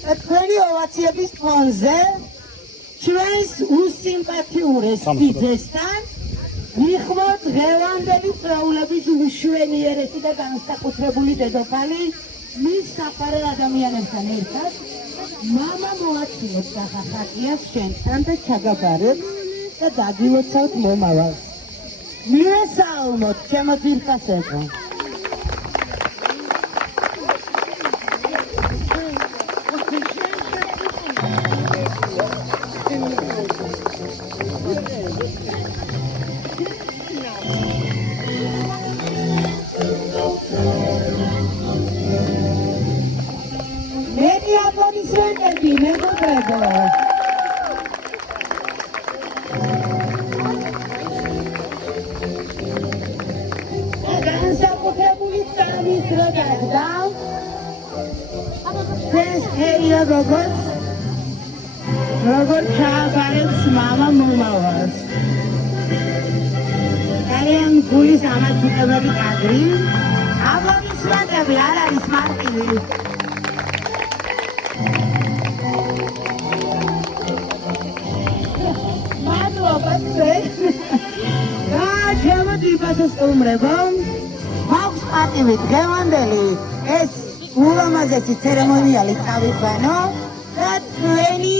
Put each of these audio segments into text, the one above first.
თქვენი ოვაციების ფონზე ჩვენს უსიმპათიურეს სიძესთან მიხმოთ დღევანდელი წვეულების უშვენიერესი და განსაკუთრებული დედოფალი მის საფარე ადამიანებთან ერთად მამა მოაჩინოთ სახახაკიას შენთან და ჩაგაბაროთ და დაგილოცავთ მომავალს. მიესალმოთ ჩემო ძირფასებო. Many applaudissements, mevrouw. განსაკუთრებული წამის დრო გადდა. ეს ჰეია როგორ ჩააბარებს მამა მომავალს. ძალიან გულის ამაჩიტებელი კადრი. აპლოდისმენტები არ არის მარტივი. ჩემო ძირფასეს სტუმრებო, მაქვს პატივი დღევანდელი ეს ულამაზესი ცერემონიალი წავიყვანო და თქვენი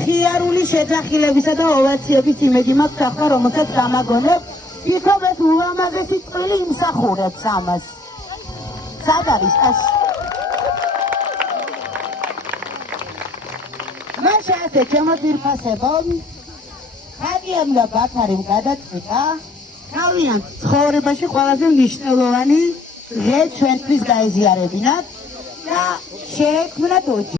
ხიარული შეძახილებისა და ოვაციების იმედი მაქვს ახლა, რომელსაც გამაგონებ, იქნებ ეს ულამაზესი წვლილი იმსახურებს ამას. სად არის ტაში? მაშ ასე ჩემო ძირფასებო, ხატიამ და ბაქარიმ გადაწყვიტა თავიანთ ცხოვრებაში ყველაზე მნიშვნელოვანი დღე ჩვენთვის გაეზიარებინათ და შეექმნათ ოჯახი.